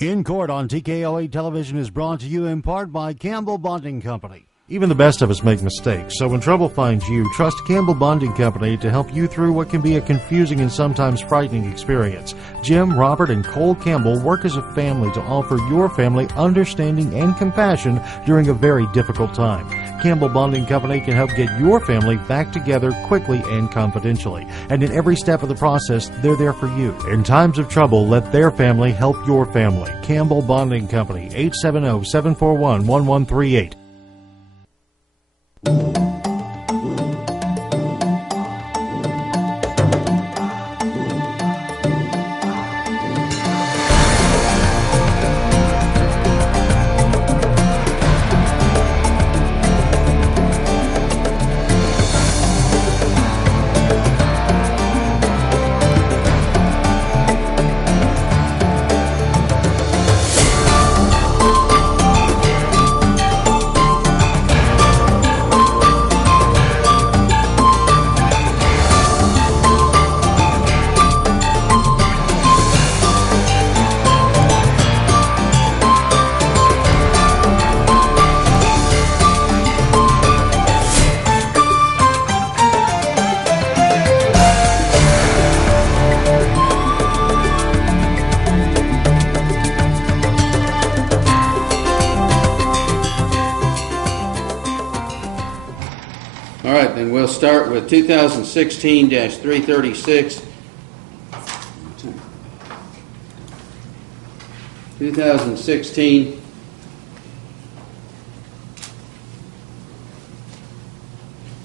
In Court on TKO8 Television is brought to you in part by Campbell Bonding Company. Even the best of us make mistakes, so when trouble finds you, trust Campbell Bonding Company to help you through what can be a confusing and sometimes frightening experience. Jim, Robert, and Cole Campbell work as a family to offer your family understanding and compassion during a very difficult time. Campbell Bonding Company can help get your family back together quickly and confidentially. And in every step of the process, they're there for you. In times of trouble, let their family help your family. Campbell Bonding Company, 870-741-1138. All right, then we'll start with 2016-336. 2016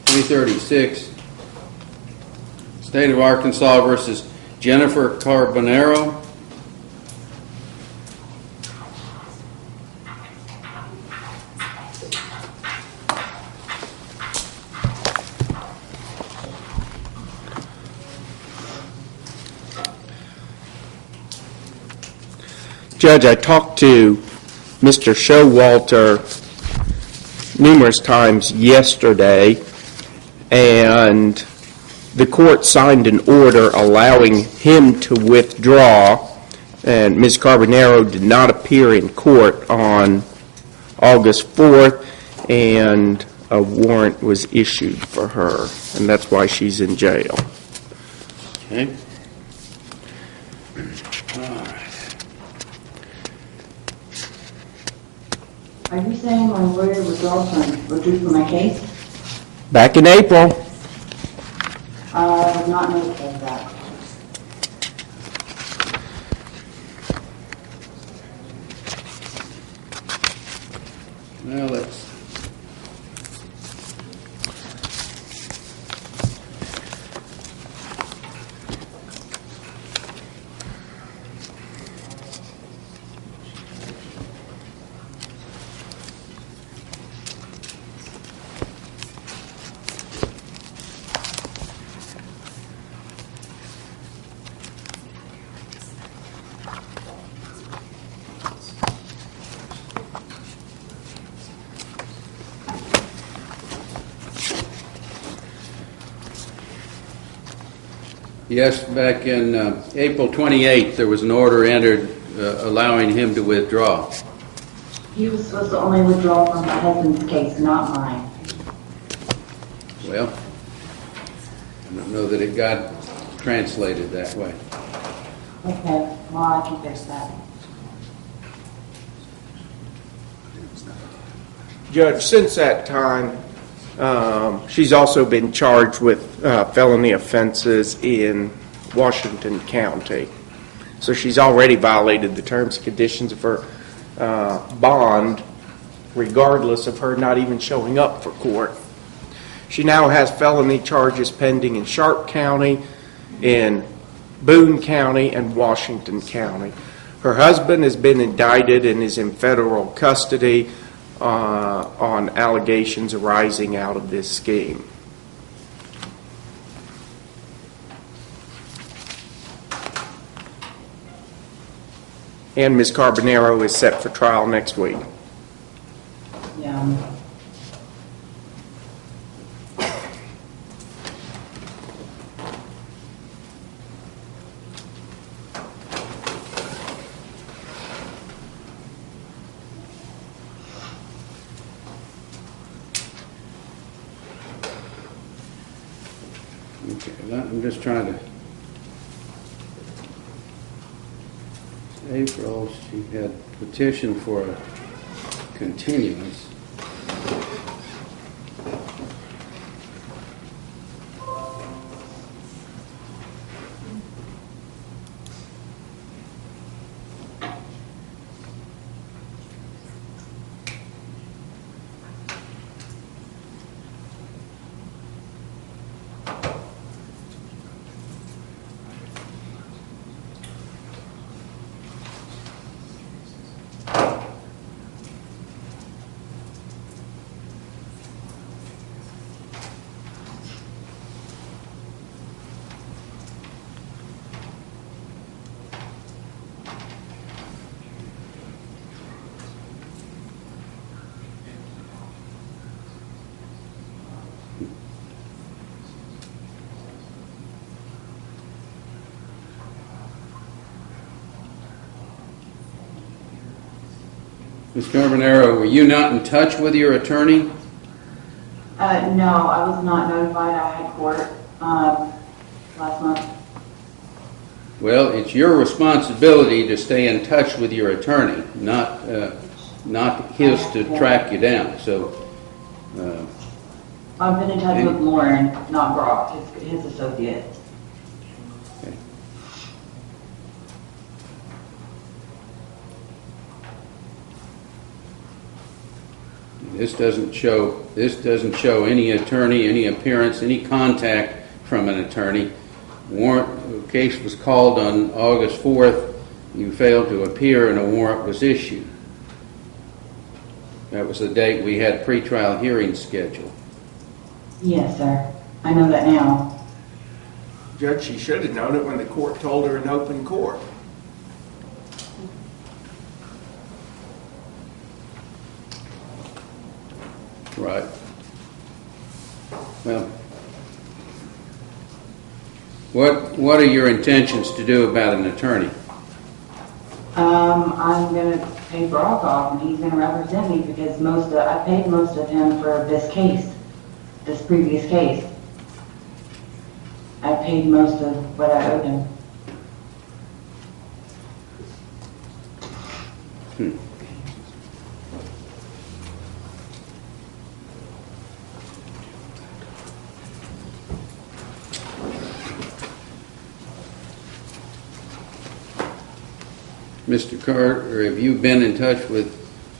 336. State of Arkansas versus Jennifer Carbonero. Judge, I talked to Mr. Showalter numerous times yesterday, and the court signed an order allowing him to withdraw, and Ms. Carbonero did not appear in court on August 4th, and a warrant was issued for her, and that's why she's in jail. Okay. Are you saying my lawyer withdrew from my case? Back in April. I was not notified of that. Well, let's. Yes, back in April 28th, there was an order entered allowing him to withdraw. He was supposed to only withdraw from my husband's case, not mine. Well, I don't know that it got translated that way. Okay, well, I can fix that. Judge, since that time, she's also been charged with felony offenses in Washington County. So she's already violated the terms and conditions of her bond, regardless of her not even showing up for court. She now has felony charges pending in Sharp County, in Boone County, and Washington County. Her husband has been indicted and is in federal custody on allegations arising out of this scheme. And Ms. Carbonero is set for trial next week. Yeah. I'm just trying to. April, she had petitioned for a continuance. Ms. Carbonaro, were you not in touch with your attorney? No, I was not notified. I had court last month. Well, it's your responsibility to stay in touch with your attorney, not his to track you down. So, I've been in touch with Lauren, not Brock, his associate. okay. This doesn't show any attorney, any appearance, any contact from an attorney. The case was called on August 4th. You failed to appear and a warrant was issued. That was the date we had pretrial hearings scheduled. Yes, sir. I know that now. Judge, she should have known it when the court told her in open court. Right. Well, what are your intentions to do about an attorney? I'm gonna pay Brock off, and he's gonna represent me because I paid most of him for this case, this previous case. I paid most of what I owed him. Mr. Carter, have you been in touch with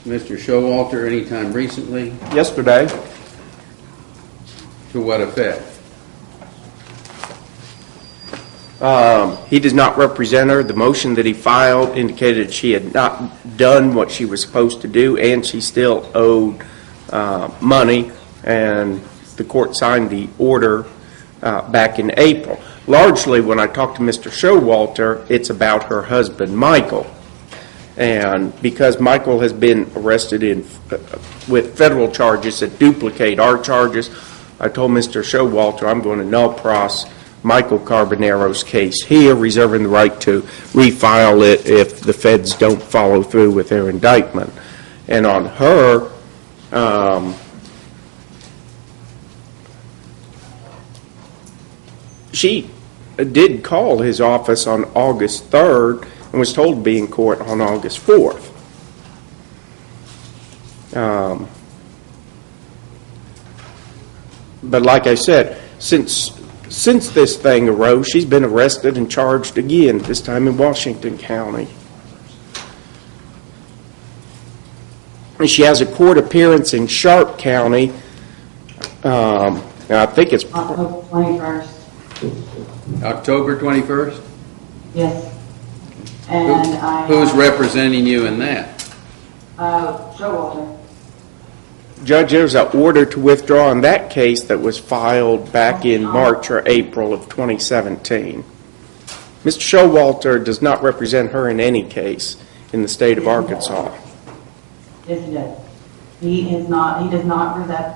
Mr. Showalter anytime recently? Yesterday. To what effect? He does not represent her. The motion that he filed indicated she had not done what she was supposed to do, and she still owed money, and the court signed the order back in April. Largely, when I talked to Mr. Showalter, it's about her husband, Michael. And because Michael has been arrested with federal charges that duplicate our charges, I told Mr. Showalter I'm going to null pros Michael Carbonaro's case here, reserving the right to refile it if the feds don't follow through with their indictment. And on her, she did call his office on August 3rd and was told to be in court on August 4th. But like I said, since this thing arose, she's been arrested and charged again, this time in Washington County. And she has a court appearance in Sharp County. And I think it's October 21st. October 21st? Yes. And Who's representing you in that? Showalter. Judge, there's an order to withdraw in that case that was filed back in March or April of 2017. Mr. Showalter does not represent her in any case in the state of Arkansas. Yes, he does. He does not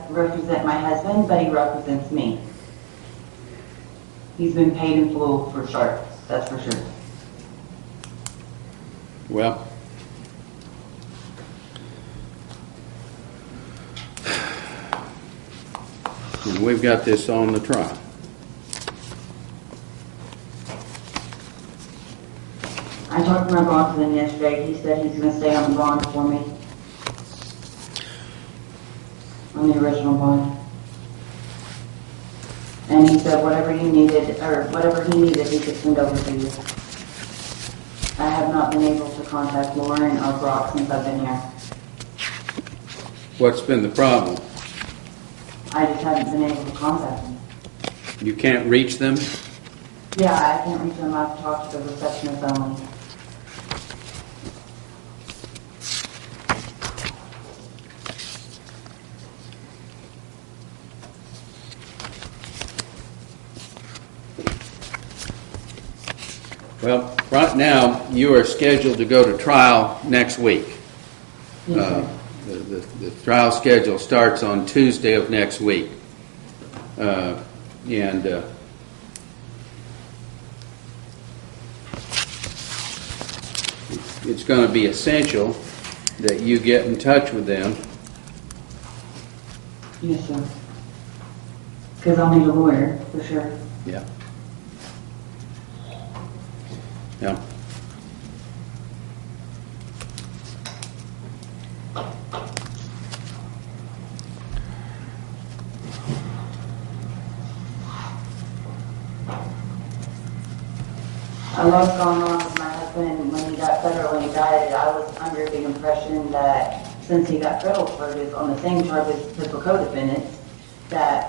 represent my husband, but he represents me. He's been paid in full for Sharp, that's for sure. Well, and we've got this on the trial. talked to my boss then yesterday. He said he's going to stay on the bond for me. On the original bond. And he said whatever he needed, he could send over to you. I have not been able to contact Lauren or Brock since I've been here. What's been the problem? I just haven't been able to contact them. You can't reach them? Yeah, I can't reach them. I've talked to the receptionist only. Well, right now, you are scheduled to go to trial next week. Yes, sir. The trial schedule starts on Tuesday of next week. It's going to be essential that you get in touch with them. Yes, sir. Because I'll need a lawyer, for sure. Yeah. Yeah. A lot's going on with my husband. When he got federally indicted, I was under the impression that since he got federal charges on the same charges as the co-defendants, that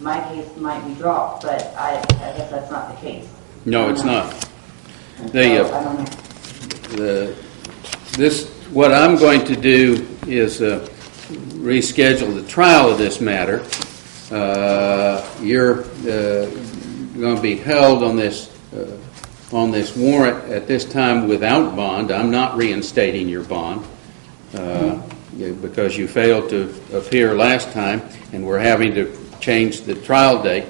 my case might be dropped, but I guess that's not the case. No, it's not. I don't know. What I'm going to do is reschedule the trial of this matter. You're going to be held on this warrant at this time without bond. I'm not reinstating your bond because you failed to appear last time, and we're having to change the trial date.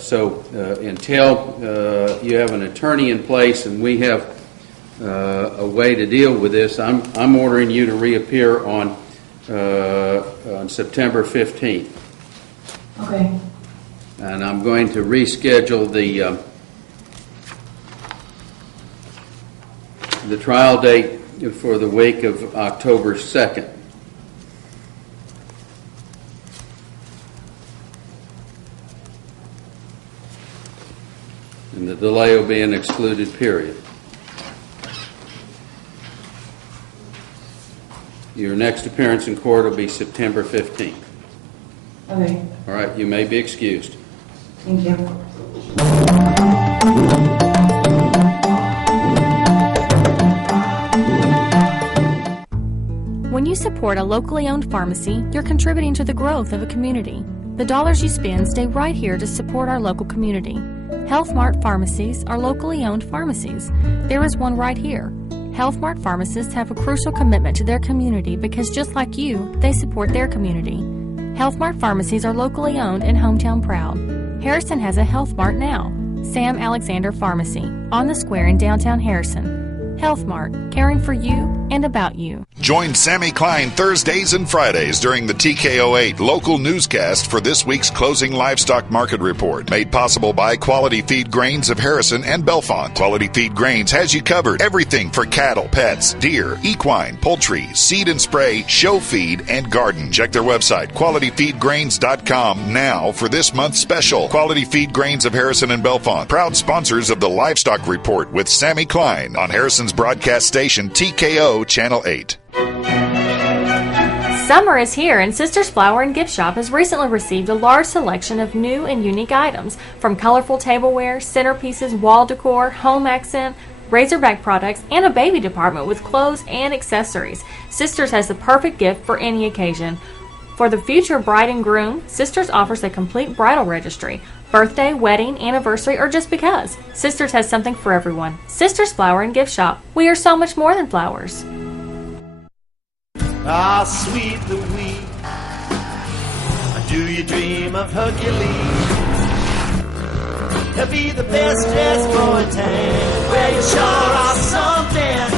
So until you have an attorney in place and we have a way to deal with this, I'm ordering you to reappear on September 15th. Okay. And I'm going to reschedule the trial date for the week of October 2nd. And the delay will be an excluded period. Your next appearance in court will be September 15th. Okay. All right, you may be excused. Thank you. When you support a locally owned pharmacy, you're contributing to the growth of a community. The dollars you spend stay right here to support our local community. Health Mart pharmacies are locally owned pharmacies. There is one right here. Health Mart pharmacists have a crucial commitment to their community because just like you, they support their community. Health Mart pharmacies are locally owned and hometown proud. Harrison has a Health Mart now. Sam Alexander Pharmacy, on the square in downtown Harrison. Health Mart, caring for you and about you. Join Sammy Klein Thursdays and Fridays during the TKO8 local newscast for this week's closing livestock market report, made possible by Quality Feed Grains of Harrison and Bellefonte. Quality Feed Grains has you covered. Everything for cattle, pets, deer, equine, poultry, seed and spray, show feed, and garden. Check their website, qualityfeedgrains.com, now for this month's special. Quality Feed Grains of Harrison and Bellefonte, proud sponsors of the Livestock Report with Sammy Klein on Harrison's broadcast station TKO Channel 8. Summer is here, and Sisters Flower and Gift Shop has recently received a large selection of new and unique items, from colorful tableware, centerpieces, wall decor, home accent, razorback products, and a baby department with clothes and accessories. Sisters has the perfect gift for any occasion. For the future bride and groom, Sisters offers a complete bridal registry. Birthday, wedding, anniversary, or just because. Sisters has something for everyone. Sisters Flower and Gift Shop. We are so much more than flowers. Ah, sweet Louise, do you dream of Hercules? He'll be the best dressed boy in town. Well, you sure are something,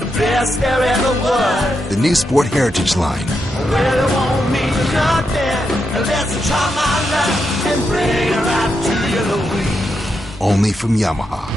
the best there ever was. The new Sport Heritage line. Well, it won't mean nothing unless I try my luck and bring her out to you, Louise. Only from Yamaha.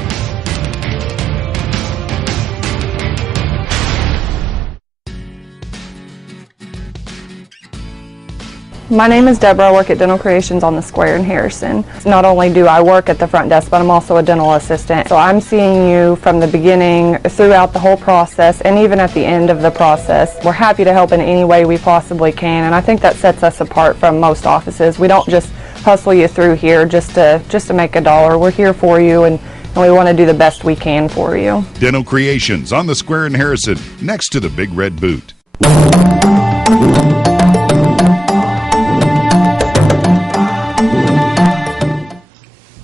My name is Deborah. I work at Dental Creations on the Square in Harrison. Not only do I work at the front desk, but I'm also a dental assistant. So I'm seeing you from the beginning, throughout the whole process, and even at the end of the process. We're happy to help in any way we possibly can, and I think that sets us apart from most offices. We don't just hustle you through here just to make a dollar. We're here for you, and we want to do the best we can for you. Dental Creations on the Square in Harrison, next to the Big Red Boot.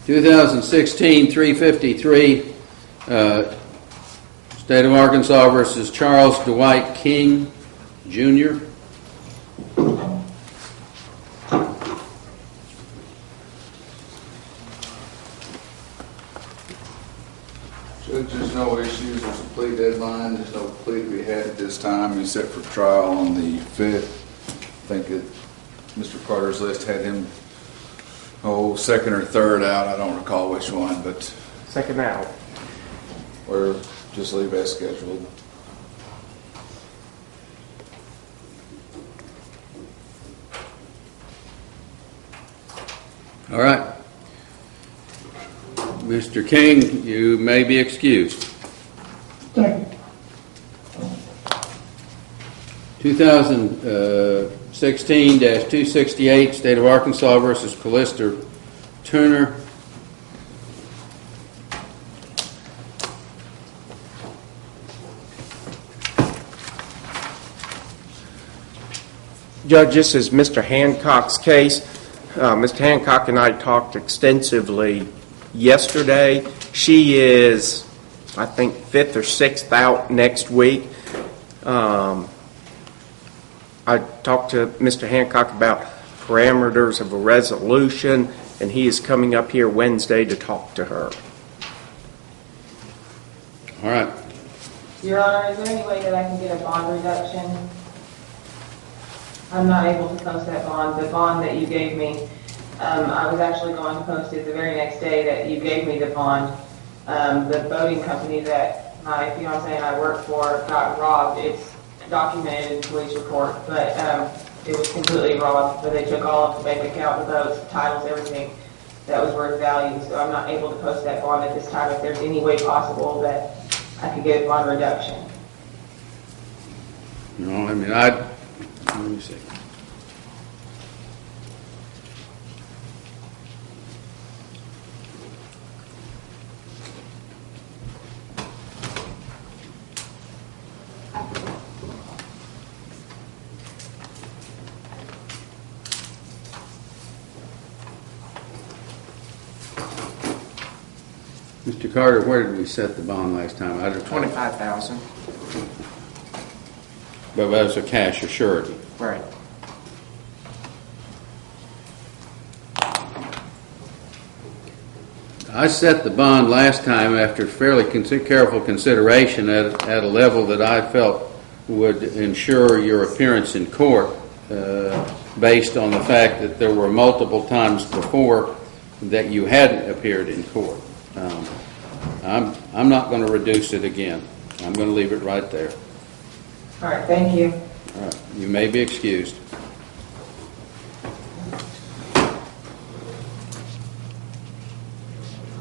2016-353, State of Arkansas versus Charles Dwight King, Jr. Judge, there's no issues. There's a plea deadline. There's no plea to be had at this time. He's set for trial on the 5th. I think that Mr. Carter's list had him, second or third out. I don't recall which one, but Second out. or just leave as scheduled. All right. Mr. King, you may be excused. 2016-268, State of Arkansas versus Callista Turner. Judge, this is Mr. Hancock's case. Mr. Hancock and I talked extensively yesterday. She is, I think, 5th or 6th out next week. I talked to Mr. Hancock about parameters of a resolution, and he is coming up here Wednesday to talk to her. All right. Your Honor, is there any way that I can get a bond reduction? I'm not able to post that bond. The bond that you gave me, I was actually going to post it the very next day that you gave me the bond. The boating company that my fiance and I work for got robbed. It's documented in the police report, but it was completely robbed. But they took all of the bank account, the boats, the titles, everything that was worth value. So I'm not able to post that bond at this time. If there's any way possible that I could get a bond reduction. No, I mean, let me see. Mr. Carter, where did we set the bond last time? $25,000. But that was a cash or surety. Right. I set the bond last time after fairly careful consideration at a level that I felt would ensure your appearance in court based on the fact that there were multiple times before that you hadn't appeared in court. I'm not going to reduce it again. I'm going to leave it right there. All right, thank you. All right, you may be excused.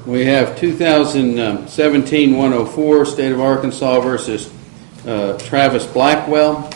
We have 2017-104, State of Arkansas versus Travis Blackwell.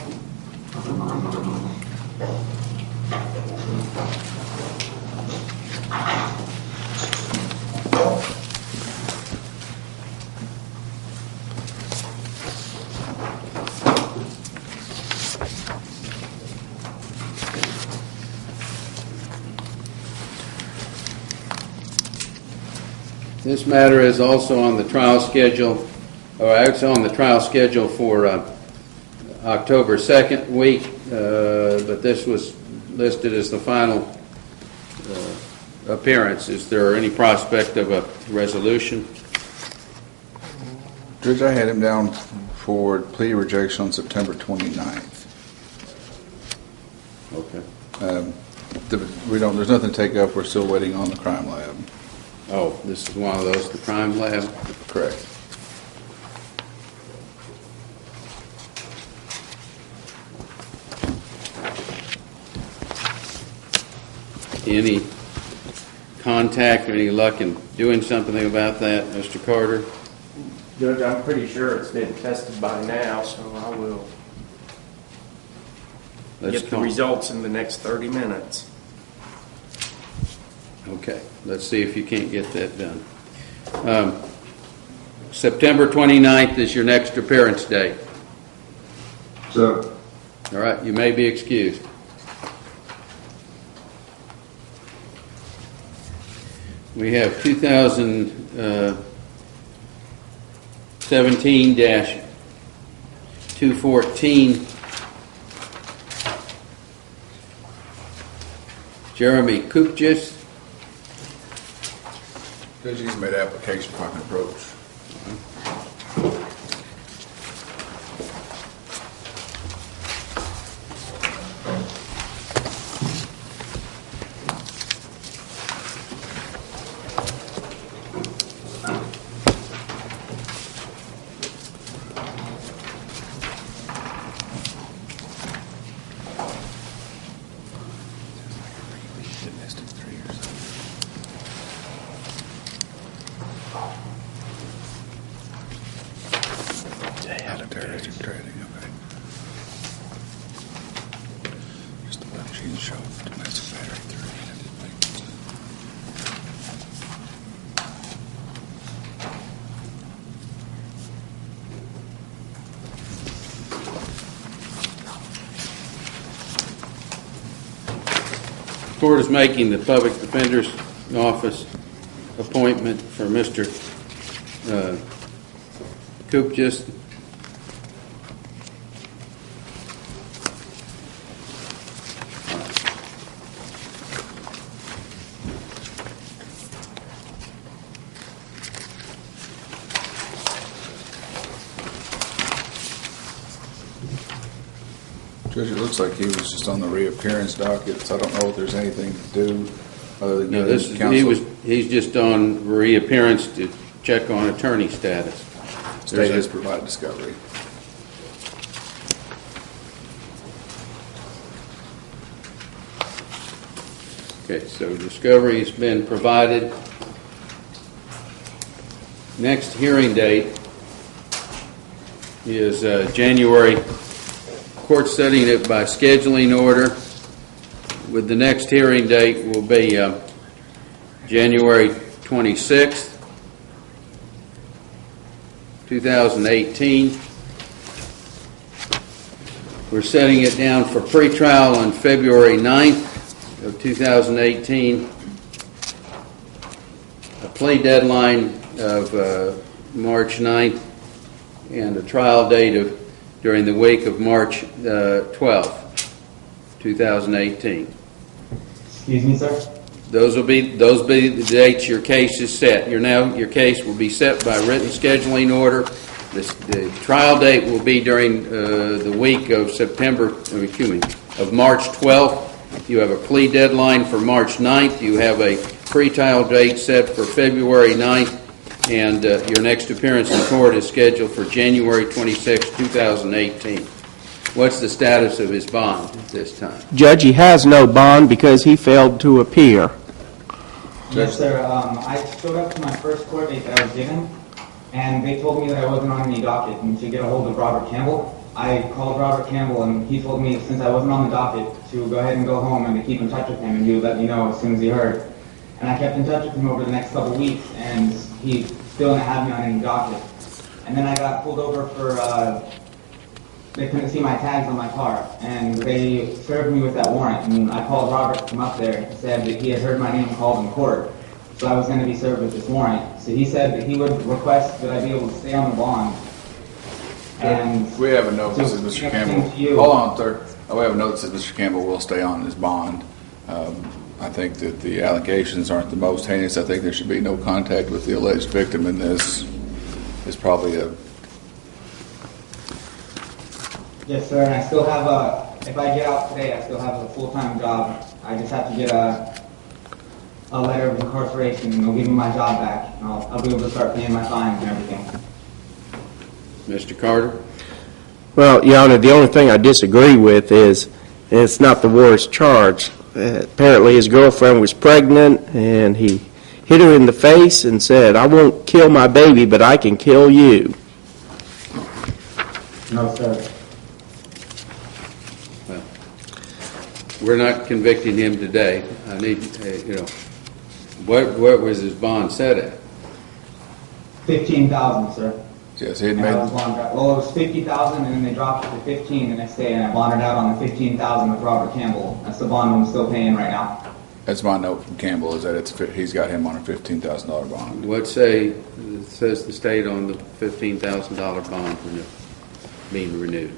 This matter is also on the trial schedule, or it's on the trial schedule for October 2nd week, but this was listed as the final appearance. Is there any prospect of a resolution? Judge, I had him down for plea rejection on September 29th. Okay. There's nothing to take up. We're still waiting on the crime lab. Oh, this is one of those, the crime lab? Correct. Any contact or any luck in doing something about that, Mr. Carter? Judge, I'm pretty sure it's been tested by now, so I will Let's get the call. results in the next 30 minutes. Okay, let's see if you can't get that done. September 29th is your next appearance date. So, All right, you may be excused. We have 2017-214 Jeremy Kupchis. Judge, he's made application for an approach. Court is making the Public Defender's Office appointment for Mr. Kupchis. Judge, it looks like he was just on the reappearance docket, so I don't know if there's anything to do other than No, give this him is, counsel. he's just on reappearance to check on attorney status. State has provided discovery. Okay, so discovery has been provided. Next hearing date is January, court setting it by scheduling order, with the next hearing date will be January 26th, 2018. We're setting it down for pretrial on February 9th of 2018. A plea deadline of March 9th, and a trial date of during the week of March 12th, 2018. Excuse me, sir? Those will be the dates your case is set. Your case will be set by written scheduling order. The trial date will be during the week of of March 12th. You have a plea deadline for March 9th. You have a pre-trial date set for February 9th, and your next appearance in court is scheduled for January 26, 2018. What's the status of his bond at this time? Judge, he has no bond because he failed to appear. Yes, sir. I showed up to my first court date that I was given, and they told me that I wasn't on any docket and to get a hold of Robert Campbell. I called Robert Campbell, and he told me since I wasn't on the docket to go ahead and go home and to keep in touch with him, and he would let me know as soon as he heard. And I kept in touch with him over the next couple of weeks, and he still didn't have me on any docket. And then I got pulled over for, they couldn't see my tags on my car, and they served me with that warrant. And I called Robert to come up there and said that he had heard my name called in court, so I was going to be served with this warrant. So he said that he would request that I be able to stay on the bond. And we have a note that says Mr. Campbell. Hold on, sir. We have a note that says Mr. Campbell will stay on his bond. I think that the allegations aren't the most heinous. I think there should be no contact with the alleged victim in this. It's probably a... Yes, sir, and I still have if I get out today, I still have a full-time job. I just have to get a letter of incarceration, and they'll give me my job back, and I'll be able to start paying my fines and everything. Mr. Carter? Well, Your Honor, the only thing I disagree with is it's not the worst charge. Apparently his girlfriend was pregnant, and he hit her in the face and said, "I won't kill my baby, but I can kill you." No, sir. Well, we're not convicting him today. I need, what was his bond set at? 15,000, sir. Yes, he had And I was made, bonded out. Well, it was 50,000, and then they dropped it to 15 the next day, and I bonded out on the 15,000 with Robert Campbell. That's the bond I'm still paying right now. that's my note from Campbell, is that he's got him on a $15,000 bond. What says the state on the $15,000 bond being renewed?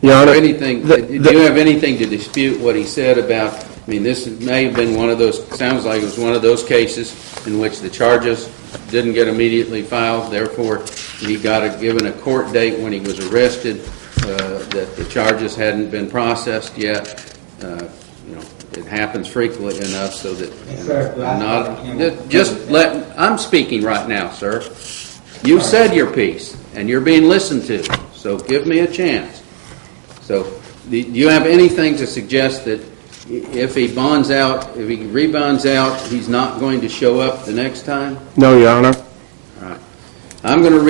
Your Honor, Do you have anything to dispute what he said about, I mean, this may have been one of those, sounds like it was one of those cases in which the charges didn't get immediately filed, therefore he got given a court date when he was arrested, that the charges hadn't been processed yet. It happens frequently enough so that Yes, sir. I'm speaking right now, sir. You said your piece, and you're being listened to, so give me a chance. So, do you have anything to suggest that if he bonds out, if he rebonds out, he's not going to show up the next time? no, Your Honor. All right. I'm going to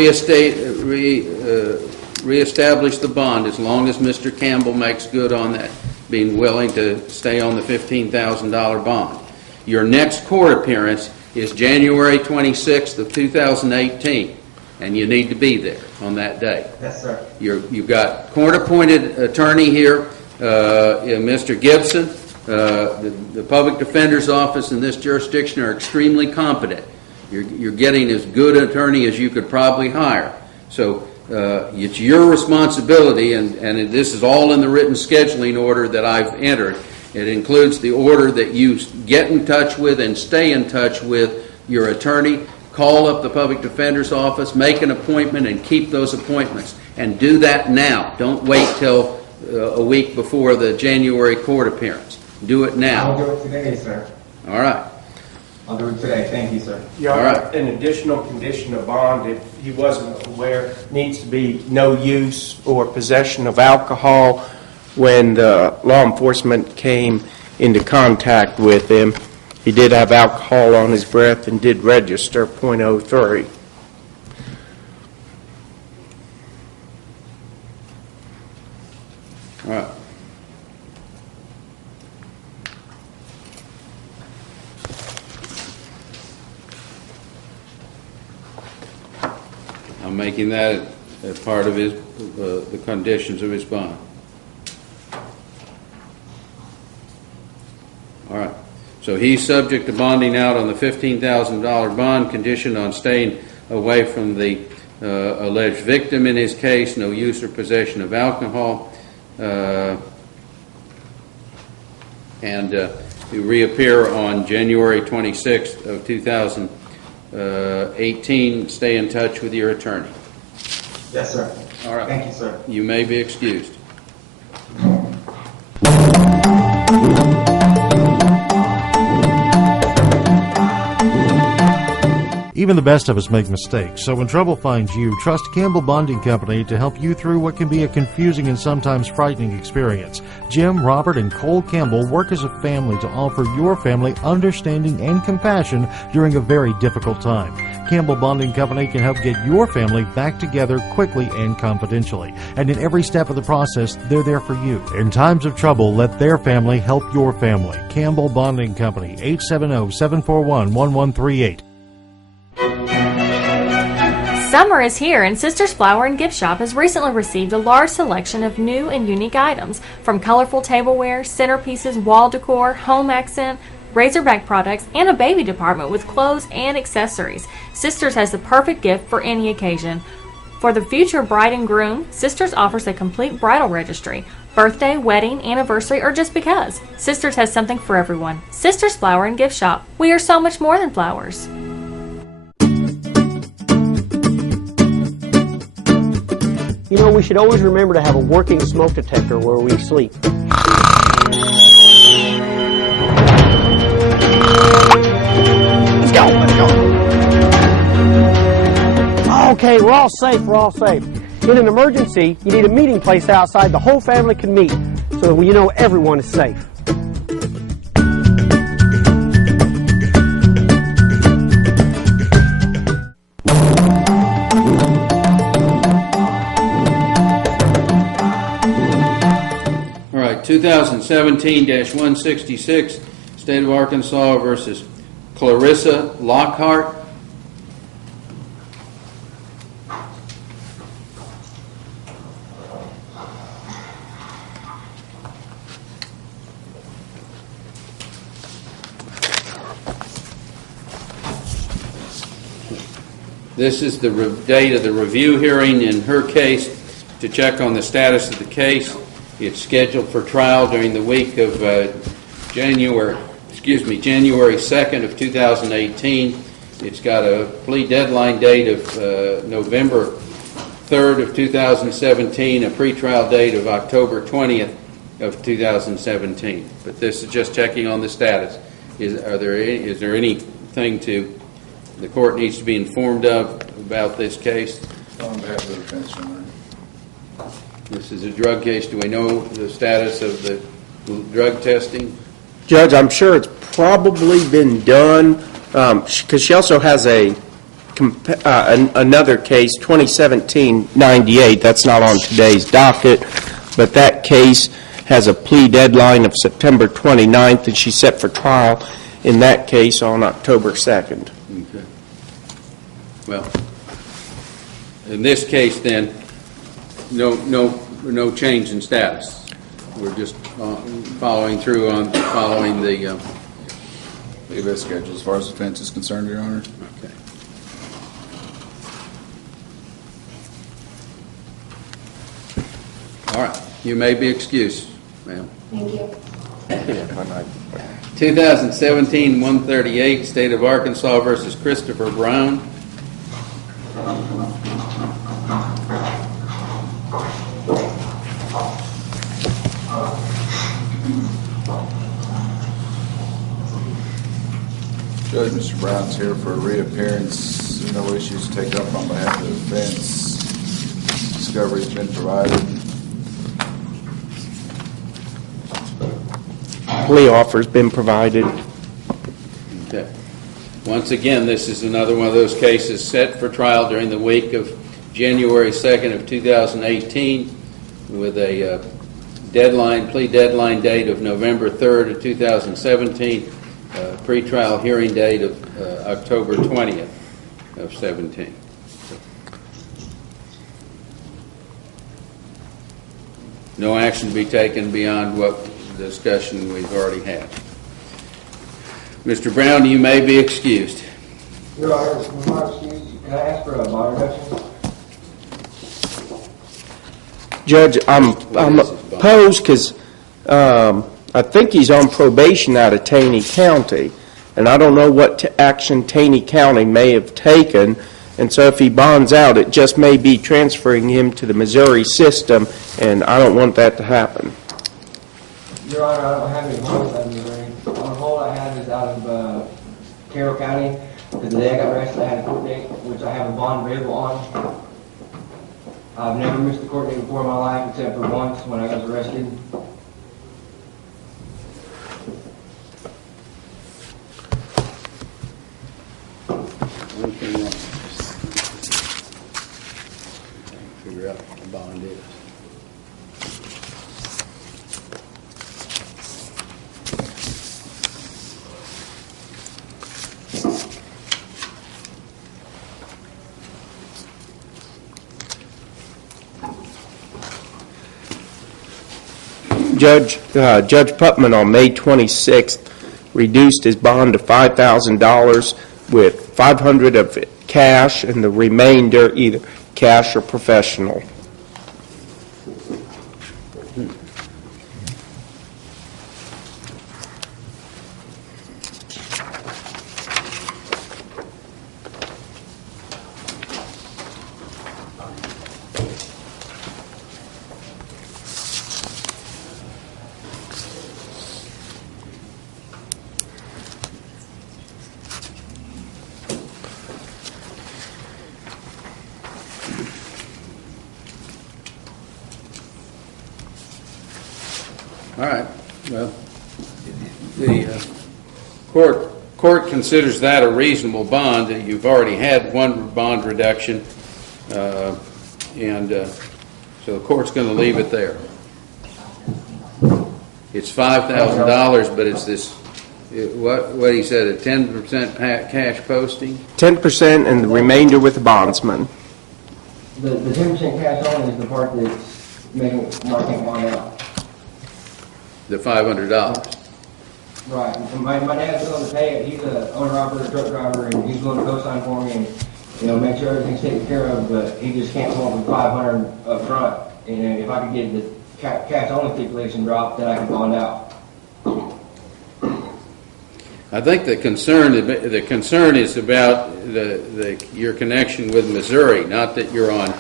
reestablish the bond as long as Mr. Campbell makes good on that, being willing to stay on the $15,000 bond. Your next court appearance is January 26th of 2018, and you need to be there on that day. Yes, sir. You've got court-appointed attorney here, Mr. Gibson. The public defender's office in this jurisdiction are extremely competent. You're getting as good an attorney as you could probably hire. So it's your responsibility, and this is all in the written scheduling order that I've entered. It includes the order that you get in touch with and stay in touch with your attorney. Call up the public defender's office, make an appointment, and keep those appointments. And do that now. Don't wait till a week before the January court appearance. Do it now. I'll do it today, sir. All right. I'll do it today. Thank you, sir. Your All Honor, right. an additional condition of bond, if he wasn't aware, needs to be no use or possession of alcohol when the law enforcement came into contact with him. He did have alcohol on his breath and did register .03. All right. I'm making that a part of his, the conditions of his bond. All right. So he's subject to bonding out on the $15,000 bond, conditioned on staying away from the alleged victim in his case, no use or possession of alcohol, and you reappear on January 26th of 2018. Stay in touch with your attorney. Yes, sir. All right. Thank you, sir. You may be excused. Even the best of us make mistakes, so when trouble finds you, trust Campbell Bonding Company to help you through what can be a confusing and sometimes frightening experience. Jim, Robert, and Cole Campbell work as a family to offer your family understanding and compassion during a very difficult time. Campbell Bonding Company can help get your family back together quickly and confidentially. And in every step of the process, they're there for you. In times of trouble, let their family help your family. Campbell Bonding Company, 870-741-1138. Summer is here, and Sisters Flower and Gift Shop has recently received a large selection of new and unique items, from colorful tableware, centerpieces, wall decor, home accent, Razorback products, and a baby department with clothes and accessories. Sisters has the perfect gift for any occasion. For the future bride and groom, Sisters offers a complete bridal registry, birthday, wedding, anniversary, or just because. Sisters has something for everyone. Sisters Flower and Gift Shop. We are so much more than flowers. You know, we should always remember to have a working smoke detector where we sleep. Let's go, let's go. Okay, we're all safe, we're all safe. In an emergency, you need a meeting place outside the whole family can meet. so you know everyone is safe. All right, 2017-166, State of Arkansas versus Clarissa Lockhart. This is the date of the review hearing in her case to check on the status of the case. It's scheduled for trial during the week of January 2nd of 2018. It's got a plea deadline date of November 3rd of 2017, a pretrial date of October 20th of 2017. But this is just checking on the status. Is there anything the court needs to be informed of about this case? On behalf of the defense, Your Honor. This is a drug case. Do we know the status of the drug testing? Judge, I'm sure it's probably been done, because she also has another case, 2017-98. That's not on today's docket, but that case has a plea deadline of September 29th, and she's set for trial in that case on October 2nd. Okay. Well, in this case, then, no change in status. We're just following the the schedule as far as defense is concerned, Your Honor. Okay. All right. You may be excused, ma'am. Thank you. 2017-138, State of Arkansas versus Christopher Brown. Judge, Mr. Brown's here for a reappearance. No issues to take up on behalf of the defense. Discovery's been provided. Plea offer's been provided. Okay. Once again, this is another one of those cases set for trial during the week of January 2nd of 2018 with a plea deadline date of November 3rd of 2017, pretrial hearing date of October 20th of 17. No action to be taken beyond what discussion we've already had. Mr. Brown, you may be excused. Your Honor, with my excuse, can I ask for a bond reduction? Judge, I'm opposed because I think he's on probation out of Taney County, and I don't know what action Taney County may have taken, and so if he bonds out, it just may be transferring him to the Missouri system, and I don't want that to happen. Your Honor, I don't have any bonds out of Missouri. The only hold I have is out of Carroll County, because the day I got arrested, I had a court date, which I have a bond available on. I've never missed a court date before in my life, except for once when I was arrested. One thing wrong. Figure out what the bond is. Judge Putman on May 26th reduced his bond to $5,000 with $500 of it cash and the remainder either cash or professional. All right. Well, the court considers that a reasonable bond. You've already had one bond reduction, and so the court's going to leave it there. It's $5,000, but it's this, what he said, a 10% cash posting? 10% and the remainder with the bondsman. The 10% cash only is the part that's making marking bond out. The $500. Right. And my dad's willing to pay it. He's an owner-operator truck driver, and he's willing to co-sign for me and, you know, make sure everything's taken care of, but he just can't come up with $500 up front. And if I could get the cash-only stipulation dropped, then I can bond out. I think the concern is about your connection with Missouri, not that you're on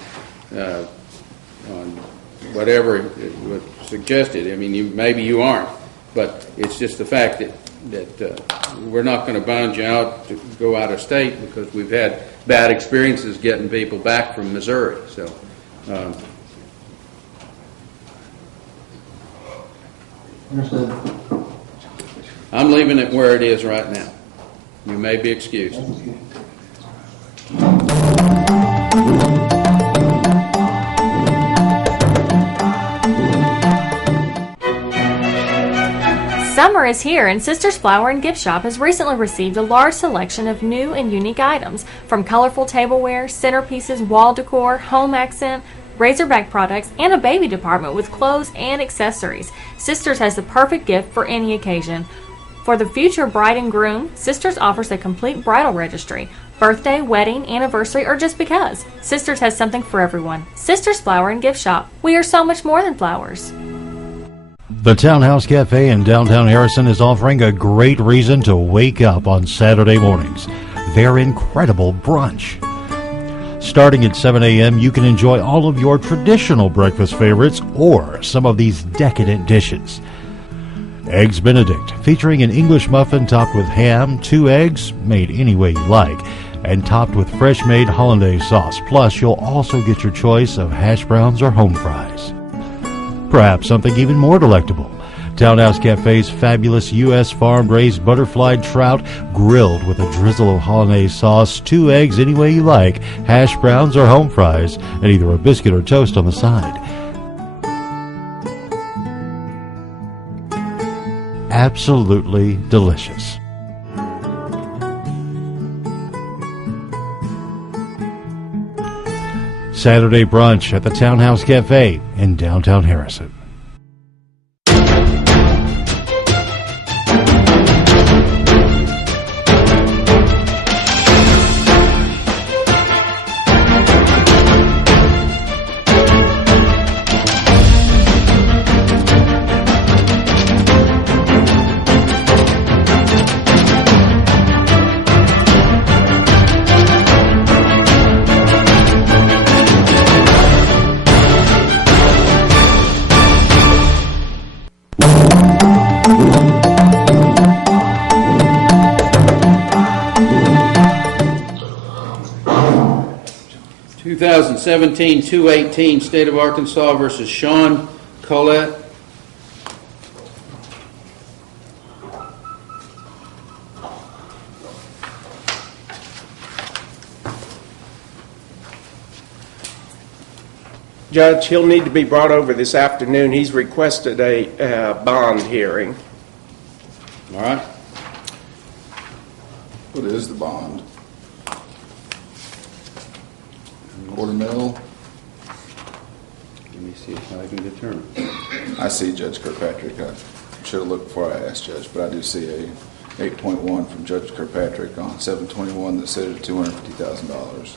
whatever was suggested. I mean, maybe you aren't, but it's just the fact that we're not going to bond you out to go out of state because we've had bad experiences getting people back from Missouri. So. Understood. I'm leaving it where it is right now. You may be excused. Summer is here, and Sisters Flower and Gift Shop has recently received a large selection of new and unique items, from colorful tableware, centerpieces, wall decor, home accent, razorback products, and a baby department with clothes and accessories. Sisters has the perfect gift for any occasion. For the future bride and groom, Sisters offers a complete bridal registry. Birthday, wedding, anniversary, or just because. Sisters has something for everyone. Sisters Flower and Gift Shop. We are so much more than flowers. The Townhouse Cafe in downtown Harrison is offering a great reason to wake up on Saturday mornings. Their incredible brunch. Starting at 7 a.m., you can enjoy all of your traditional breakfast favorites or some of these decadent dishes. Eggs Benedict, featuring an English muffin topped with ham, 2 eggs, made any way you like, and topped with fresh-made hollandaise sauce. Plus, you'll also get your choice of hash browns or home fries. Perhaps something even more delectable. Townhouse Cafe's fabulous U.S. farm-raised butterfly trout grilled with a drizzle of hollandaise sauce, 2 eggs any way you like, hash browns or home fries, and either a biscuit or toast on the side. Absolutely delicious. Saturday brunch at the Townhouse Cafe in downtown Harrison. 2017-218 State of Arkansas versus Sean Collette. Judge, he'll need to be brought over this afternoon. He's requested a bond hearing. All right. What is the bond? $250,000. Let me see if I can determine. I see Judge Kirkpatrick. I should have looked before I asked Judge, but I do see a 8.1 from Judge Kirkpatrick on 7/21 that said at $250,000.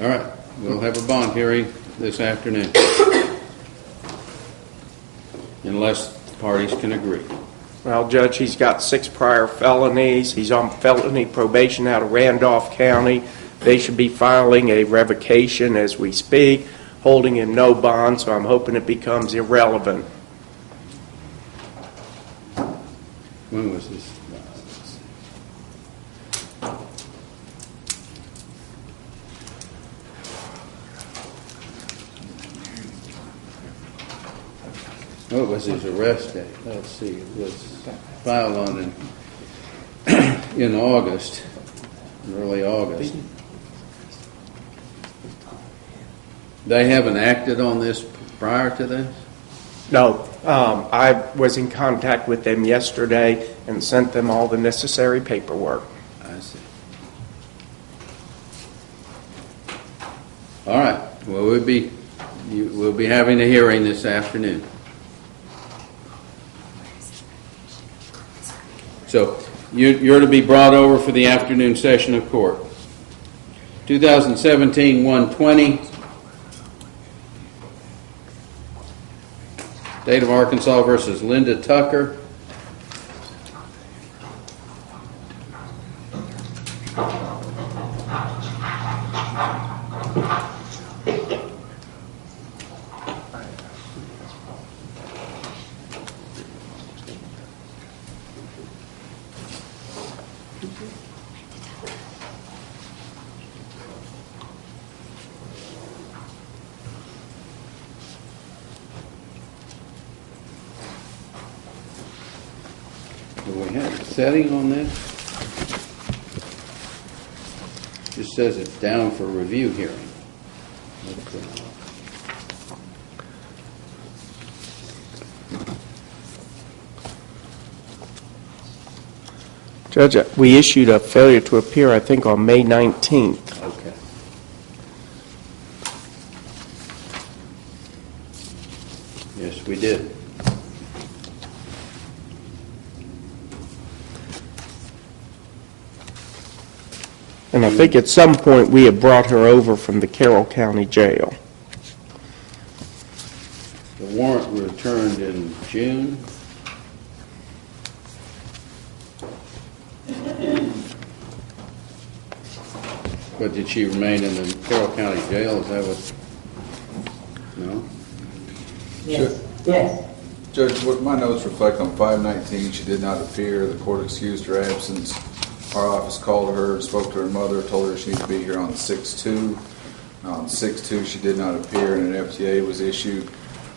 All right, we'll have a bond hearing this afternoon, unless the parties can agree. Well, Judge, he's got 6 prior felonies. He's on felony probation out of Randolph County. They should be filing a revocation as we speak, holding him no bond, so I'm hoping it becomes irrelevant. When was this? What was his arrest date? Let's see, it was filed on in August, early August. They haven't acted on this prior to this? No, I was in contact with them yesterday and sent them all the necessary paperwork. I see. All right. Well, we'll be having a hearing this afternoon. So you're to be brought over for the afternoon session of court. 2017-120. State of Arkansas versus Linda Tucker. Do we have a setting on this? Just says it's down for review hearing. Judge, we issued a failure to appear, I think, on May 19th. Okay. Yes, we did. And I think at some point we had brought her over from the Carroll County Jail. The warrant returned in June. But did she remain in the Carroll County Jail? Is that what? No? Yes. Yes. Judge, what my notes reflect on 5/19, she did not appear. The court excused her absence. Our office called her, spoke to her mother, told her she needed to be here on 6/2. On 6/2, she did not appear, and an FTA was issued.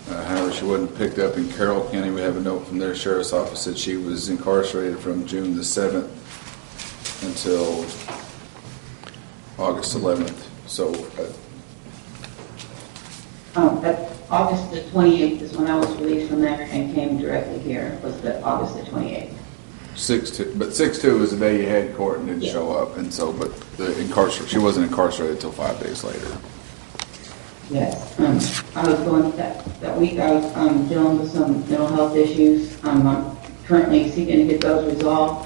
However, she wasn't picked up in Carroll County. We have a note from their sheriff's office that she was incarcerated from June the 7th until August 11th. So, August the 28th is when I was released from there and came directly here, was the August the 28th. 6/2, but 6/2 was the day you had court and didn't show up, and so, but she wasn't incarcerated until 5 days later. Yes. I was going, that week I was dealing with some mental health issues. I'm currently seeking to get those resolved.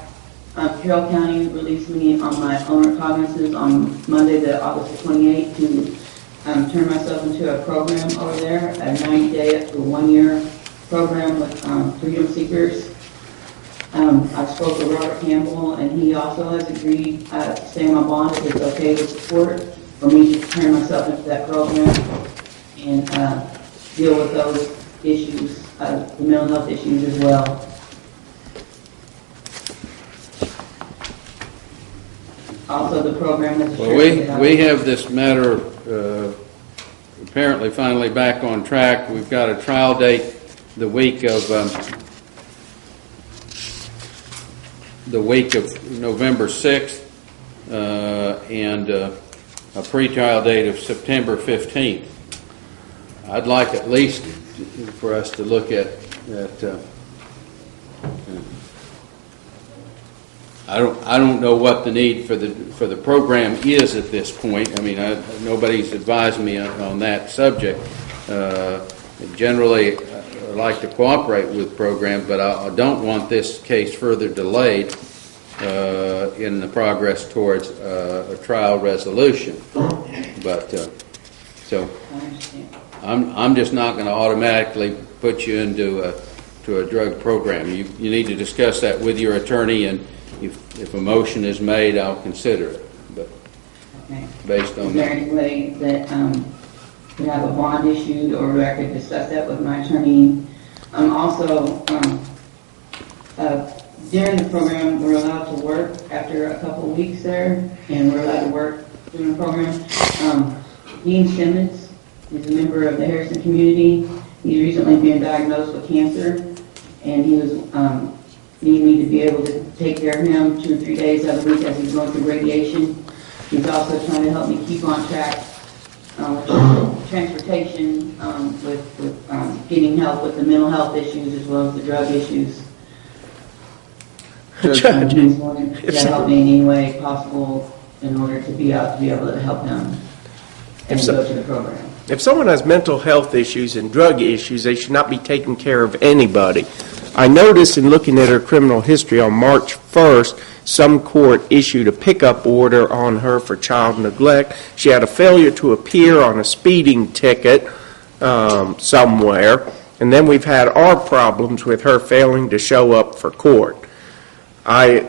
Carroll County released me on my own recognizance on Monday, the August the 28th, to turn myself into a program over there, a 90-day up to 1-year program with freedom seekers. I spoke with Robert Campbell, and he also has agreed to stay on my bond if it's okay with the court for me to turn myself into that program and deal with those issues, the mental health issues as well. Also, the program is... Well, we have this matter apparently finally back on track. We've got a trial date the week of November 6th and a pretrial date of September 15th. I'd like at least for us to look at I don't know what the need for the program is at this point. I mean, nobody's advised me on that subject. Generally, I like to cooperate with programs, but I don't want this case further delayed in the progress towards a trial resolution. But so I'm just not going to automatically put you into a drug program. You need to discuss that with your attorney, and if a motion is made, I'll consider it. But based on is there any way that we have a bond issued, or I could discuss that with my attorney? Also, during the program, we're allowed to work after a couple of weeks there, and we're allowed to work during the program. Dean Simmons is a member of the Harrison community, He's recently been diagnosed with cancer, and he was needing me to be able to take care of him 2 or 3 days out of the week as he's going through radiation. He's also trying to help me keep on track with transportation, with getting help with the mental health issues as well as the drug issues. Judge, He's wanting to help me in any way possible in order to be able to help him and go to the program. If someone has mental health issues and drug issues, they should not be taking care of anybody. I noticed in looking at her criminal history on March 1st, some court issued a pickup order on her for child neglect. She had a failure to appear on a speeding ticket somewhere, and then we've had our problems with her failing to show up for court. I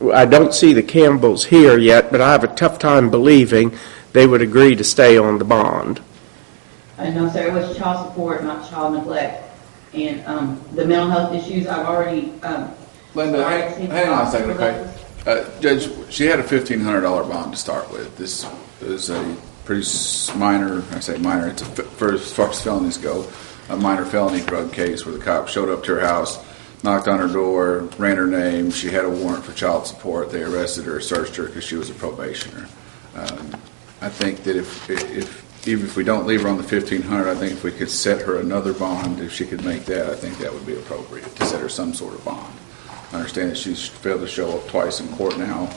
don't see the Campbells here yet, but I have a tough time believing they would agree to stay on the bond. I know, sir, it was child support, not child neglect. And the mental health issues, I've already... Linda, hang on a second, okay? Judge, she had a $1,500 bond to start with. This is a pretty minor, I say minor, it's as far as felonies go, a minor felony drug case where the cop showed up to her house, knocked on her door, ran her name. She had a warrant for child support. They arrested her, searched her because she was a probationer. I think that even if we don't leave her on the $1,500, I think if we could set her another bond, if she could make that, I think that would be appropriate to set her some sort of bond. I understand that she's failed to show up twice in court now,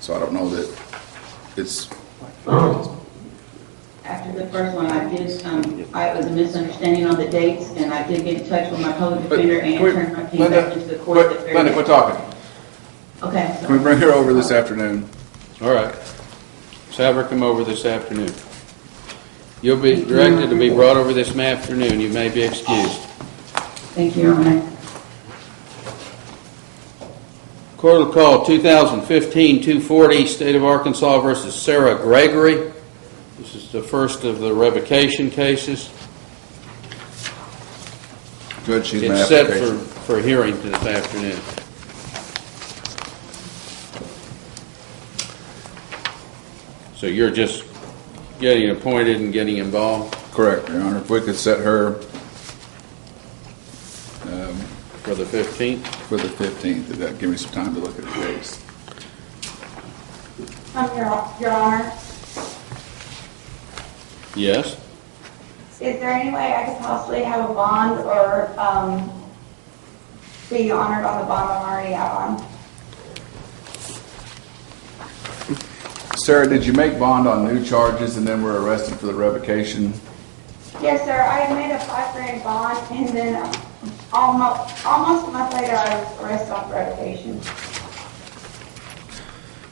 so I don't know that it's. After the first one, it was a misunderstanding on the dates, and I did get in touch with my public defender and turned my case back into the court. Linda, quit talking. Okay. Can we bring her over this afternoon? All right. Let's have her come over this afternoon. You'll be directed to be brought over this afternoon. You may be excused. Thank you, Your Honor. Court will call 2015-240 State of Arkansas versus Sarah Gregory. This is the first of the revocation cases. Good, she's it's set for hearing this afternoon. So you're just getting appointed and getting involved? Correct, Your Honor. If we could set her for the 15th? For the 15th, if that give me some time to look at the case. Your Honor. Yes? Is there any way I could possibly have a bond or be honored on the bond I'm already out on? Sarah, did you make bond on new charges and then were arrested for the revocation? Yes, sir. I had made a $5,000 bond, and then almost a month later, I was arrested on revocation.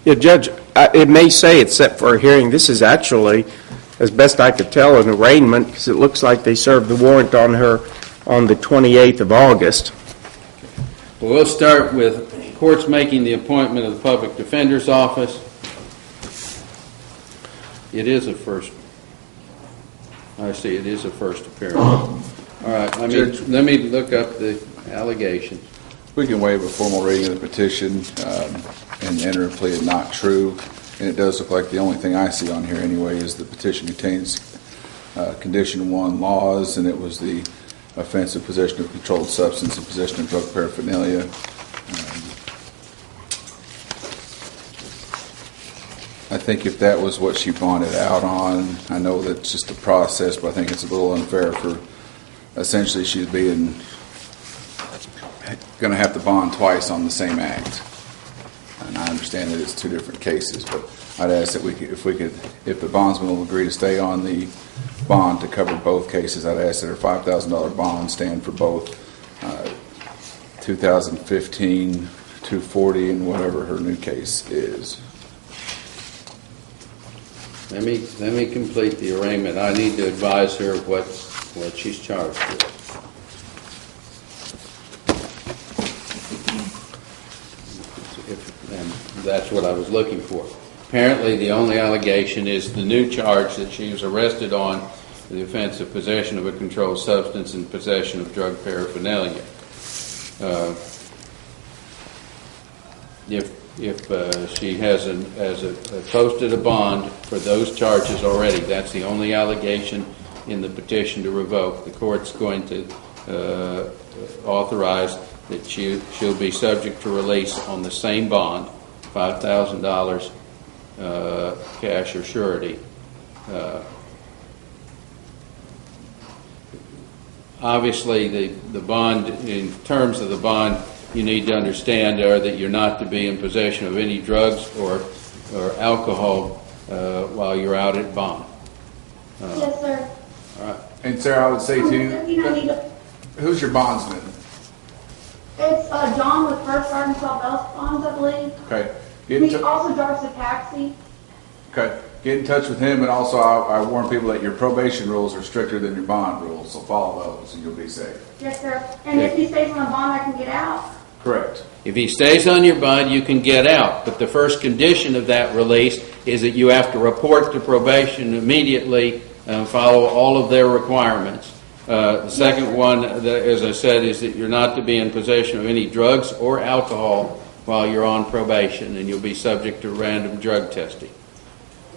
Yeah, Judge, it may say it's set for a hearing. This is actually, as best I could tell, an arraignment because it looks like they served the warrant on her on the 28th of August. Well, we'll start with courts making the appointment of the public defender's office. It is a first. I see. It is a first appearance. All right. Let me look up the allegations. We can waive a formal reading of the petition and enter a plea of not true. And it does look like the only thing I see on here anyway is the petition contains Condition 1 laws, and it was the offense of possession of controlled substance and possession of drug paraphernalia. I think if that was what she bonded out on, I know that's just a process, but I think it's a little unfair for essentially she's going to have to bond twice on the same act. And I understand that it's two different cases, but I'd ask that if the bondsman will agree to stay on the bond to cover both cases, I'd ask that her $5,000 bond stand for both 2015, 240, and whatever her new case is. Let me complete the arraignment. I need to advise her what she's charged with. And that's what I was looking for. Apparently, the only allegation is the new charge that she was arrested on, the offense of possession of a controlled substance and possession of drug paraphernalia. If she has posted a bond for those charges already, that's the only allegation in the petition to revoke. The court's going to authorize that she'll be subject to release on the same bond, $5,000 cash or surety. Obviously, the bond, in terms of the bond, you need to understand are that you're not to be in possession of any drugs or alcohol while you're out at bond. Yes, sir. All right. And Sarah, I would say too, who's your bondsman? It's John with First Arkansas Bell Bonds, I believe. Okay. He also drives a taxi. Okay. Get in touch with him, and also I warn people that your probation rules are stricter than your bond rules, so follow those and you'll be safe. Yes, sir. And if he stays on the bond, I can get out? Correct. If he stays on your bond, you can get out. But the first condition of that release is that you have to report to probation immediately and follow all of their requirements. The second one, as I said, is that you're not to be in possession of any drugs or alcohol while you're on probation, and you'll be subject to random drug testing.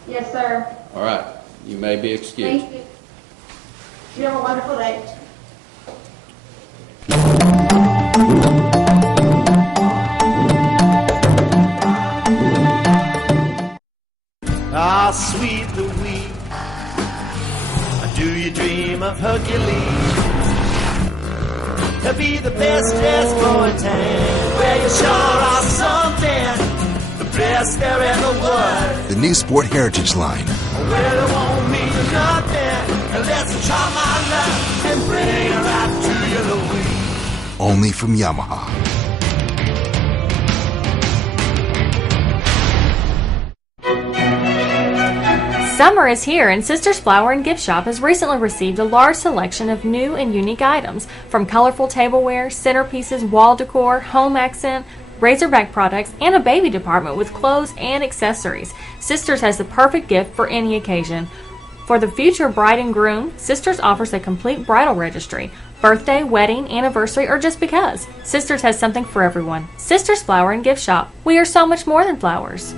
Yes, sir. All right. You may be excused. Thank you. You have a wonderful day. Ah, sweet Louise, do you dream of Hercules? He'll be the best dressed boy in town, where you sure are something, the best there ever was. The new Sport Heritage line. Well, it won't mean nothing unless I try my luck and bring her out to you, Louise. Only from Yamaha. Summer is here, and Sisters Flower and Gift Shop has recently received a large selection of new and unique items, from colorful tableware, centerpieces, wall decor, home accent, razorback products, and a baby department with clothes and accessories. Sisters has the perfect gift for any occasion. For the future bride and groom, Sisters offers a complete bridal registry. Birthday, wedding, anniversary, or just because. Sisters has something for everyone. Sisters Flower and Gift Shop. We are so much more than flowers.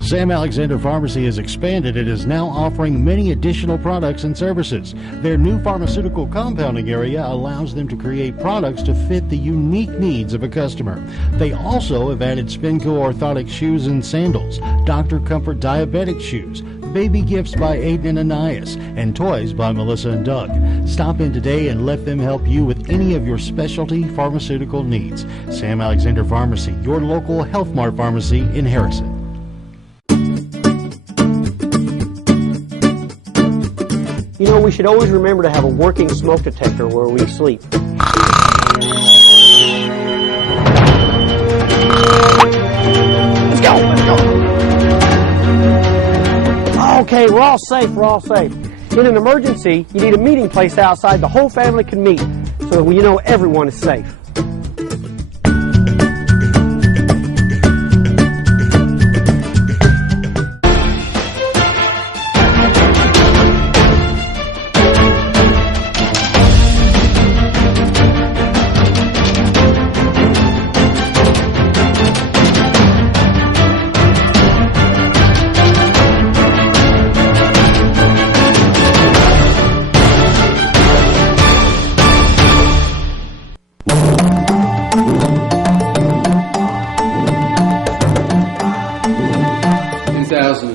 Sam Alexander Pharmacy has expanded and is now offering many additional products and services. Their new pharmaceutical compounding area allows them to create products to fit the unique needs of a customer. They also have added Spinco orthotic shoes and sandals, Dr. Comfort diabetic shoes, baby gifts by Aiden and Anais, and toys by Melissa and Doug. Stop in today and let them help you with any of your specialty pharmaceutical needs. Sam Alexander Pharmacy, your local Health Mart pharmacy in Harrison. You know, we should always remember to have a working smoke detector where we sleep. Let's go, let's go. Okay, we're all safe, we're all safe. In an emergency, you need a meeting place outside the whole family can meet so that you know everyone is safe.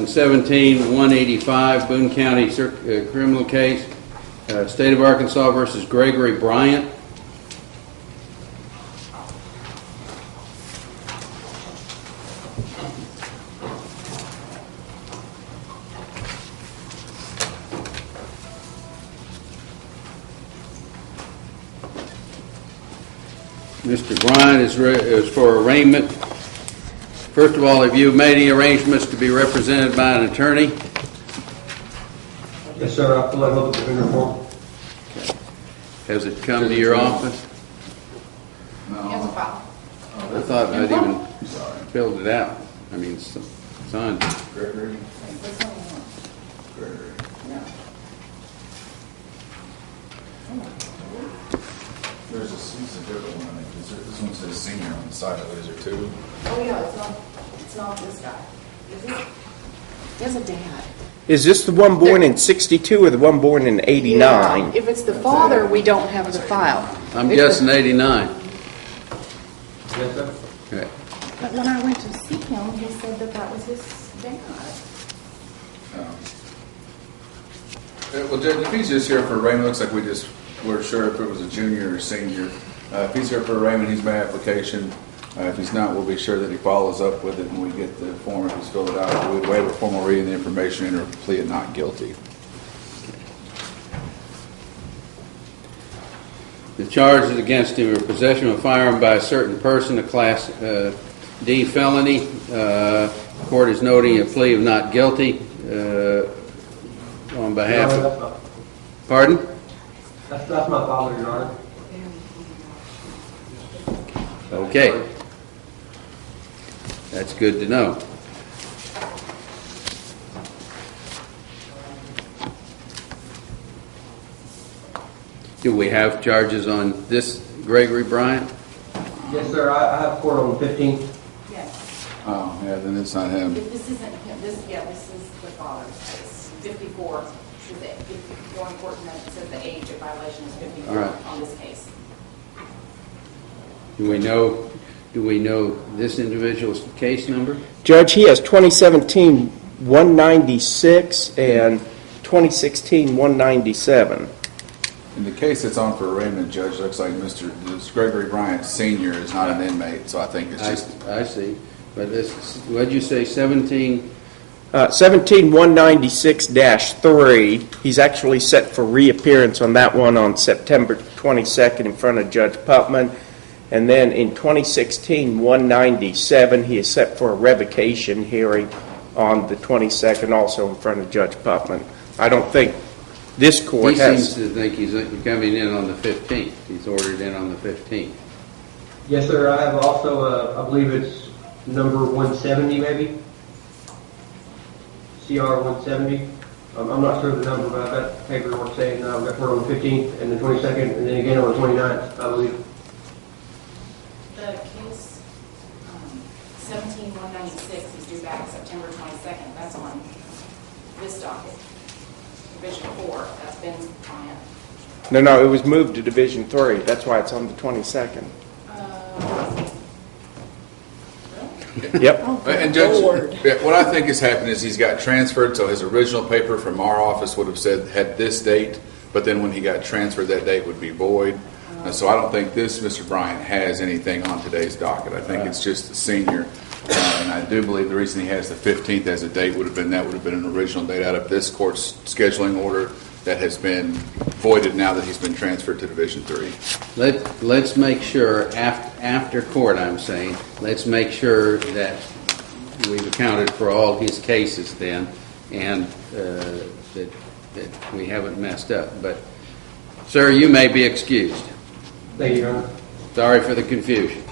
Seventeen 185 Boone County criminal case, State of Arkansas versus Gregory Bryant. Mr. Bryant is for arraignment. First of all, have you made any arrangements to be represented by an attorney? Yes, sir. I'll fill out the defender form. Okay. Has it come to your office? No. I thought I'd even filled it out. I mean, signed. Gregory. Gregory. There's a different one. This one says senior on the side of it. Is there two? Oh yeah, it's not this guy, is it? He has a dad. Is this the one born in 62 or the one born in 89? If it's the father, we don't have the file. I'm guessing 89. Yes, sir. Okay. But when I went to see him, he said that that was his dad. Well, Judge, if he's just here for arraignment, looks like we're sure if it was a junior or senior. If he's here for arraignment, he's made application. If he's not, we'll be sure that he follows up with it when we get the form. If he's filled it out, we'd waive a formal reading of the information and enter a plea of not guilty. The charges against him are possession of a firearm by a certain person, a Class D felony. Court is noting a plea of not guilty on behalf of... Pardon? That's my father, Your Honor. Okay. That's good to know. Do we have charges on this Gregory Bryant? Yes, sir. I have court on the 15th. Yes. Oh, yeah, then it's not him. This isn't him. This is the father's case. 54. Going court and it says the age of violation is 54 All right. on this case. Do we know this individual's case number? Judge, he has 2017 196 and 2016 197. In the case that's on for arraignment, Judge, looks like Mr. Gregory Bryant Sr. is not an inmate, so I think it's just... I see. But this, what'd you say, 17? 17 196-3. He's actually set for reappearance on that one on September 22nd in front of Judge Putman. And then in 2016 197, he is set for a revocation hearing on the 22nd, also in front of Judge Putman. I don't think this court has... He seems to think he's coming in on the 15th. He's ordered in on the 15th. Yes, sir. I have also, I believe it's number 170, maybe? CR 170. I'm not sure of the number, but I've got paperwork saying I've got court on the 15th and the 22nd, and then again on the 29th, I believe. The case 17-196 is due back September 22nd. That's on this docket. Division 4. That's been on it. No, it was moved to Division 3. That's why it's on the 22nd. Yep. And Judge, what I think has happened is he's got transferred, so his original paper from our office would have had this date, but then when he got transferred, that date would be void. So I don't think this Mr. Bryant has anything on today's docket. I think it's just the senior. And I do believe the reason he has the 15th as a date would have been an original date out of this court's scheduling order that has been voided now that he's been transferred to Division 3. Let's make sure, after court, I'm saying, let's make sure that we've accounted for all his cases then, and that we haven't messed up. But, sir, you may be excused. Thank you, Your Honor. Sorry for the confusion.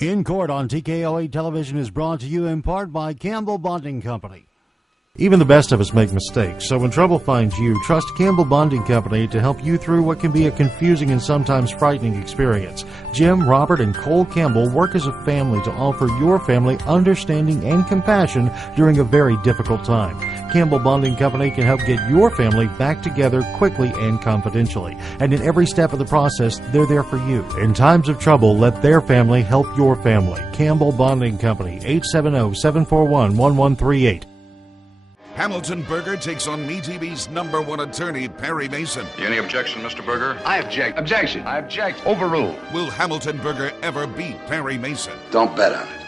In Court on TKO8 Television is brought to you in part by Campbell Bonding Company. Even the best of us make mistakes, so when trouble finds you, trust Campbell Bonding Company to help you through what can be a confusing and sometimes frightening experience. Jim, Robert, and Cole Campbell work as a family to offer your family understanding and compassion during a very difficult time. Campbell Bonding Company can help get your family back together quickly and confidentially. And in every step of the process, they're there for you. In times of trouble, let their family help your family. Campbell Bonding Company, 870-741-1138. Hamilton Berger takes on MeTV's #1 attorney, Perry Mason. Any objection, Mr. Berger? I object. Objection. I object. Overruled. Will Hamilton Berger ever beat Perry Mason? Don't bet on it.